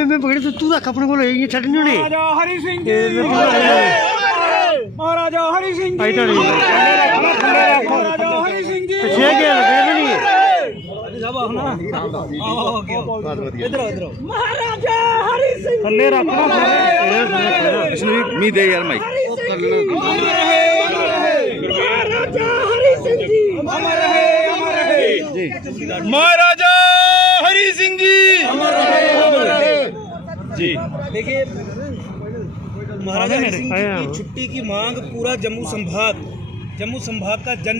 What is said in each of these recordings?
मैं पकड़े तो तू रख अपने को ये छड़नी होनी महाराजा हरि सिंह जी महाराजा हरि सिंह जी महाराजा हरि सिंह जी छे गया नहीं इधर इधर महाराजा हरि सिंह थल्ले रखना इसमें मी दे यार माइक महाराजा हरि सिंह जी अमर रहे जी महाराजा हरि सिंह जी जी। देखिए महाराजा हरि सिंह जी की छुट्टी की मांग पूरा जम्मू संभाग का जन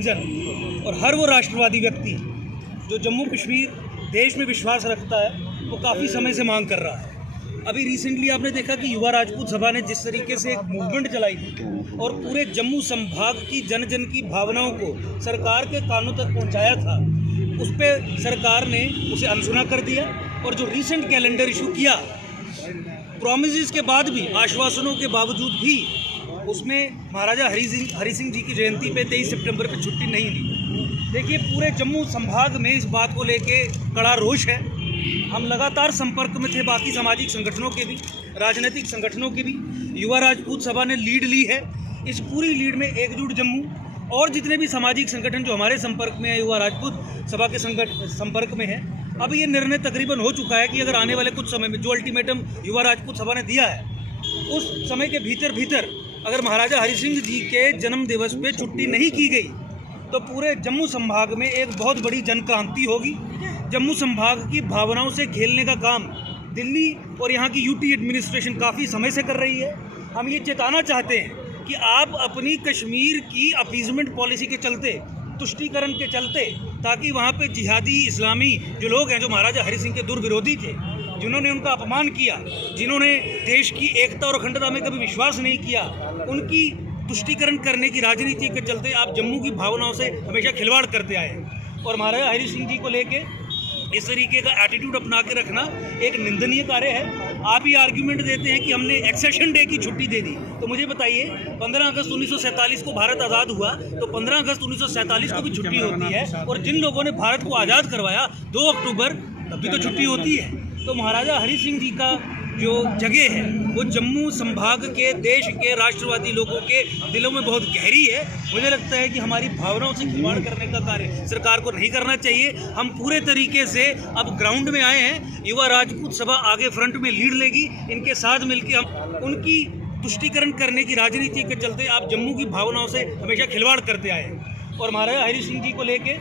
और हर वो राष्ट्रवादी व्यक्ति जो जम्मू कश्मीर देश में विश्वास रखता है वो काफ़ी समय से मांग कर रहा है। अभी रिसेंटली आपने देखा कि युवा राजपूत सभा ने जिस तरीके से एक मूवमेंट चलाई थी और पूरे जम्मू संभाग की जन की भावनाओं को सरकार के कानों तक पहुंचाया था, उस पर सरकार ने उसे अनसुना कर दिया। और जो रिसेंट कैलेंडर इशू किया, प्रॉमिसेस के बाद भी, आश्वासनों के बावजूद भी, उसमें महाराजा हरि सिंह जी की जयंती पे 23 सितंबर पे छुट्टी नहीं दी। देखिए पूरे जम्मू संभाग में इस बात को लेके कड़ा रोष है। हम लगातार संपर्क में थे बाकी सामाजिक संगठनों के भी, राजनीतिक संगठनों के भी। युवा राजपूत सभा ने लीड ली है। इस पूरी लीड में एकजुट जम्मू और जितने भी सामाजिक संगठन जो हमारे संपर्क में है, युवा राजपूत सभा के संपर्क में है, अब ये निर्णय तकरीबन हो चुका है कि अगर आने वाले कुछ समय में जो अल्टीमेटम युवा राजपूत सभा ने दिया है, उस समय के भीतर अगर महाराजा हरि सिंह जी के जन्म दिवस पे छुट्टी नहीं की गई तो पूरे जम्मू संभाग में एक बहुत बड़ी जन क्रांति होगी। जम्मू संभाग की भावनाओं से खेलने का काम दिल्ली और यहाँ की यूटी एडमिनिस्ट्रेशन काफ़ी समय से कर रही है। हम ये चेताना चाहते हैं कि आप अपनी कश्मीर की अपीजमेंट पॉलिसी के चलते, तुष्टीकरण के चलते, ताकि वहाँ पे जिहादी इस्लामी जो लोग हैं, जो महाराजा हरि सिंह के दुर्विरोधी थे, जिन्होंने उनका अपमान किया, जिन्होंने देश की एकता और अखंडता में कभी विश्वास नहीं किया, उनकी तुष्टीकरण करने की राजनीति के चलते आप जम्मू की भावनाओं से हमेशा खिलवाड़ करते आए हैं। और महाराजा हरि सिंह जी को लेके इस तरीके का एटीट्यूड अपना के रखना एक निंदनीय कार्य है। आप ही आर्ग्यूमेंट देते हैं कि हमने एक्सेशन डे की छुट्टी दे दी, तो मुझे बताइए 15 अगस्त 1947 को भारत आज़ाद हुआ तो 15 अगस्त 1947 को भी छुट्टी होती है, और जिन लोगों ने भारत को आज़ाद करवाया 2 अक्टूबर तब भी तो छुट्टी होती है। तो महाराजा हरि सिंह जी का जो जगह है वो जम्मू संभाग के, देश के राष्ट्रवादी लोगों के दिलों में बहुत गहरी है। मुझे लगता है कि हमारी भावनाओं से खिलवाड़ करने का कार्य सरकार को नहीं करना चाहिए। हम पूरे तरीके से अब ग्राउंड में आए हैं। युवा राजपूत सभा आगे फ्रंट में लीड लेगी। इनके साथ मिलकर हम उनकी तुष्टीकरण करने की राजनीति के चलते आप जम्मू की भावनाओं से हमेशा खिलवाड़ करते आए हैं। और महाराजा हरि सिंह जी को लेके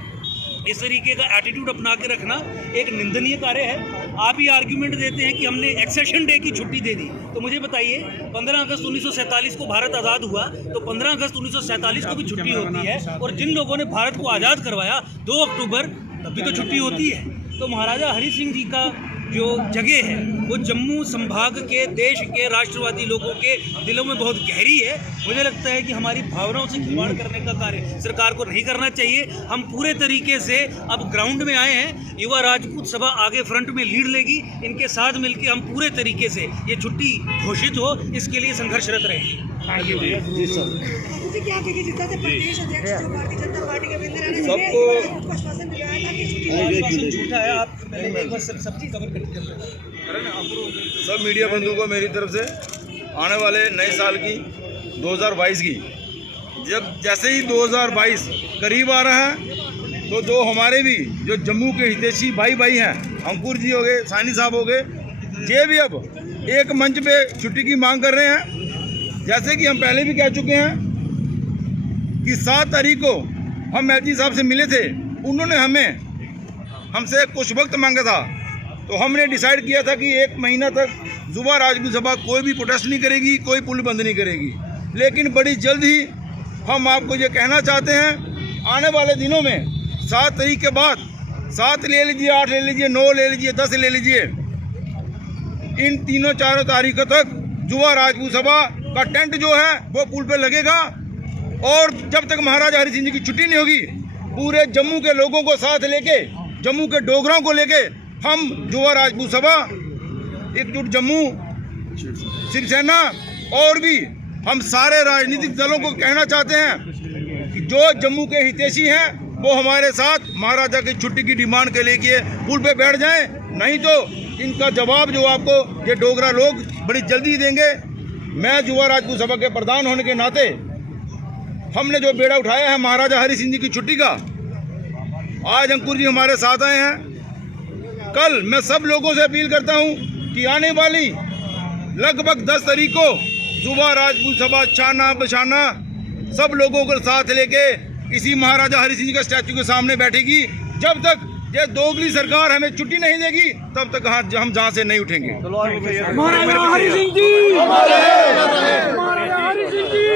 इस तरीके का एटीट्यूड अपना के रखना एक निंदनीय कार्य है। आप ही आर्ग्यूमेंट देते हैं कि हमने एक्सेशन डे की छुट्टी दे दी, तो मुझे बताइए 15 अगस्त 1947 को भारत आज़ाद हुआ तो 15 अगस्त 1947 को भी छुट्टी होती है, और जिन लोगों ने भारत को आज़ाद करवाया 2 अक्टूबर तब भी तो छुट्टी होती है। तो महाराजा हरि सिंह जी का जो जगह है वो जम्मू संभाग के, देश के राष्ट्रवादी लोगों के दिलों में बहुत गहरी है। मुझे लगता है कि हमारी भावनाओं से खिलवाड़ करने का कार्य सरकार को नहीं करना चाहिए। हम पूरे तरीके से अब ग्राउंड में आए हैं। युवा राजपूत सभा आगे फ्रंट में लीड लेगी। इनके साथ मिलकर हम पूरे तरीके से ये छुट्टी घोषित हो, इसके लिए संघर्षरत रहेंगे। जी सर। झूठा है, आप पहले एक बार सबकी खबर कर सब मीडिया बंधुओं को मेरी तरफ से आने वाले नए साल की 2022 की, जब जैसे ही 2022 करीब आ रहा है तो जो हमारे भी जो जम्मू के हितैषी भाई हैं, अंकुर जी हो गए, सानी साहब हो गए, ये भी अब एक मंच पे छुट्टी की मांग कर रहे हैं। जैसे कि हम पहले भी कह चुके हैं कि 7 तारीख को हम एलजी साहब से मिले थे। उन्होंने हमसे कुछ वक्त मांगा था, तो हमने डिसाइड किया था कि 1 महीना तक युवा राजपूत सभा कोई भी प्रोटेस्ट नहीं करेगी, कोई पुल बंद नहीं करेगी। लेकिन बड़ी जल्द ही हम आपको ये कहना चाहते हैं, आने वाले दिनों में 7 तारीख के बाद 7 ले लीजिए, 8 ले लीजिए, 9 ले लीजिए, 10 ले लीजिए, इन 3-4 तारीखों तक युवा राजपूत सभा का टेंट जो है वो पुल पे लगेगा। और जब तक महाराजा हरि सिंह जी की छुट्टी नहीं होगी, पूरे जम्मू के लोगों को साथ लेके, जम्मू के डोगरों को लेके हम युवा राजपूत सभा, एकजुट जम्मू, शिवसेना और भी हम सारे राजनीतिक दलों को कहना चाहते हैं कि जो जम्मू के हितैषी हैं वो हमारे साथ महाराजा की छुट्टी की डिमांड के लिए पुल पे बैठ जाएं, नहीं तो इनका जवाब जो आपको ये डोगरा लोग बड़ी जल्दी देंगे। मैं युवा राजपूत सभा के प्रधान होने के नाते हमने जो बेड़ा उठाया है महाराजा हरि सिंह जी की छुट्टी का, आज अंकुर जी हमारे साथ आए हैं। कल मैं सब लोगों से अपील करता हूं कि आने वाली लगभग 10 तारीख को युवा राजपूत सभा छाना बछाना सब लोगों को साथ लेके इसी महाराजा हरि सिंह जी का स्टैचू के सामने बैठेगी। जब तक ये दोगली सरकार हमें छुट्टी नहीं देगी तब तक हम जहां से नहीं उठेंगे। महाराजा हरि सिंह जी, महाराजा हरि सिंह जी।